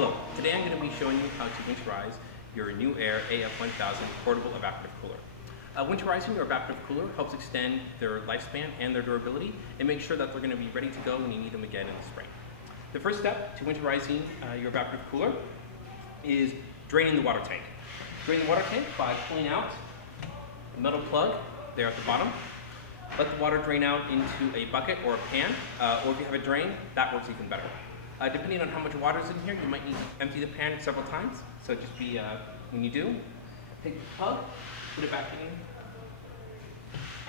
Hello, today I'm going to be showing you how to winterize your Newair AF-1000 portable evaporative cooler. Winterizing your evaporative cooler helps extend their lifespan and their durability and make sure that they're going to be ready to go when you need them again in the spring. The first step to winterizing your evaporative cooler is draining the water tank. Drain the water tank by pulling out a metal plug there at the bottom. Let the water drain out into a bucket or a pan, or if you have a drain, that works even better. Depending on how much water is in here, you might need to empty the pan several times. So just be, when you do, take the plug, put it back in,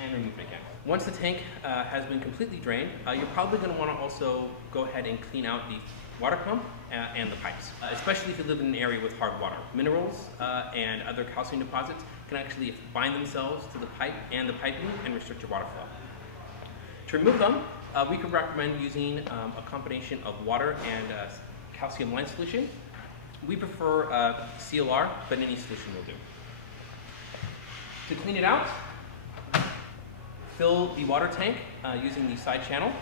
and remove it again. Once the tank has been completely drained, you're probably going to want to also go ahead and clean out the water pump and the pipes, especially if you live in an area with hard water. Minerals and other calcium deposits can actually bind themselves to the pipe and the piping and restrict your water flow. To remove them, we could recommend using a combination of water and calcium lime solution. We prefer CLR, but any solution will do. To clean it out, fill the water tank using the side channel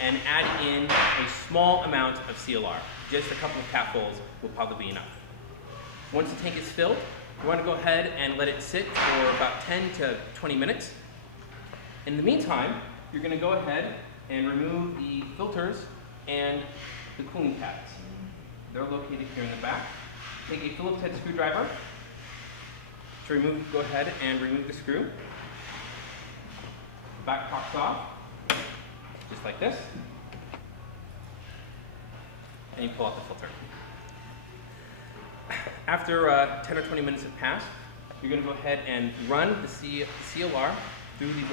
and add in a small amount of CLR. Just a couple of capfuls will probably be enough. Once the tank is filled, you want to go ahead and let it sit for about 10 to 20 minutes. In the meantime, you're going to go ahead and remove the filters and the cooling pads. They're located here in the back. Take a Phillips head screwdriver to remove, go ahead and remove the screw. The back pops off, just like this. And you pull out the filter. After 10 or 20 minutes have passed, you're going to go ahead and run the CLR through the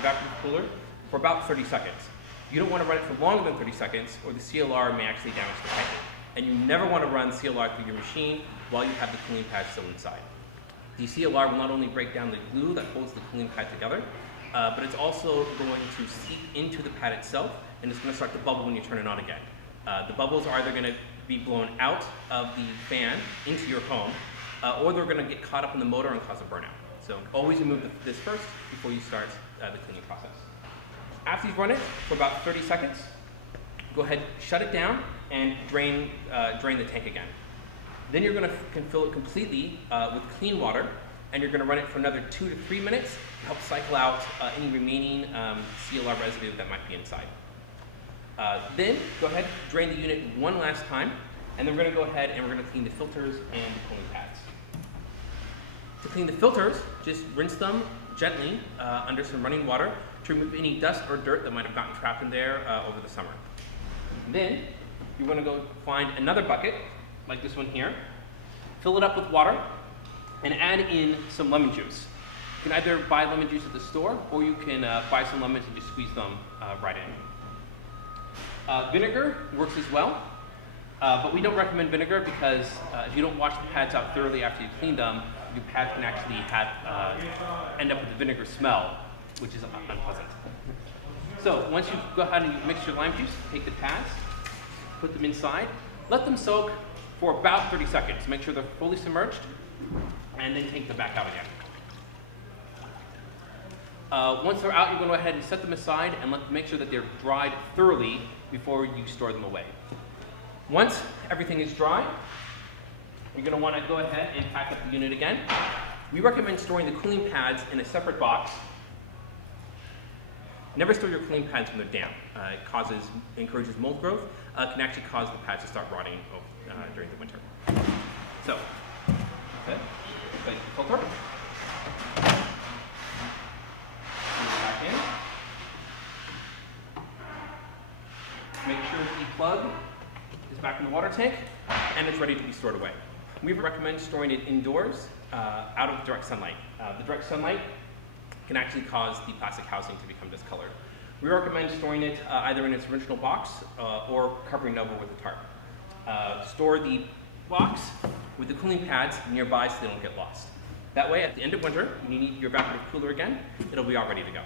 evaporative cooler for about 30 seconds. You don't want to run it for longer than 30 seconds or the CLR may actually damage the piping. And you never want to run CLR through your machine while you have the cooling pad still inside. The CLR will not only break down the glue that holds the cooling pad together, but it's also going to seep into the pad itself and it's going to start to bubble when you turn it on again. The bubbles are either going to be blown out of the fan into your home or they're going to get caught up in the motor and cause a burnout. So always remove this first before you start the cleaning process. After you've run it for about 30 seconds, go ahead, shut it down, and drain the tank again. Then you're going to fill it completely with clean water, and you're going to run it for another 2 to 3 minutes to help cycle out any remaining CLR residue that might be inside. Then go ahead, drain the unit one last time, and then we're going to go ahead and we're going to clean the filters and the cooling pads. To clean the filters, just rinse them gently under some running water to remove any dust or dirt that might have gotten trapped in there over the summer. Then you want to go find another bucket, like this one here, fill it up with water, and add in some lemon juice. You can either buy lemon juice at the store, or you can buy some lemons and just squeeze them right in. Vinegar works as well, but we don't recommend vinegar because if you don't wash the pads out thoroughly after you clean them, your pads can actually end up with a vinegar smell, which is unpleasant. So once you go ahead and mix your lime juice, take the pads, put them inside, let them soak for about 30 seconds. Make sure they're fully submerged, and then take them back out again. Once they're out, you're going to go ahead and set them aside and make sure that they're dried thoroughly before you store them away. Once everything is dry, you're going to want to go ahead and pack up the unit again. We recommend storing the cooling pads in a separate box. Never store your cooling pads when they're damp. It encourages mold growth, can actually cause the pads to start rotting during the winter. So, okay, place the filter. Back in. Make sure the plug is back in the water tank and it's ready to be stored away. We recommend storing it indoors, out of direct sunlight. The direct sunlight can actually cause the plastic housing to become discolored. We recommend storing it either in its original box or covering it over with a tarp. Store the box with the cooling pads nearby so they don't get lost. That way, at the end of winter, when you need your evaporative cooler again, it'll be all ready to go.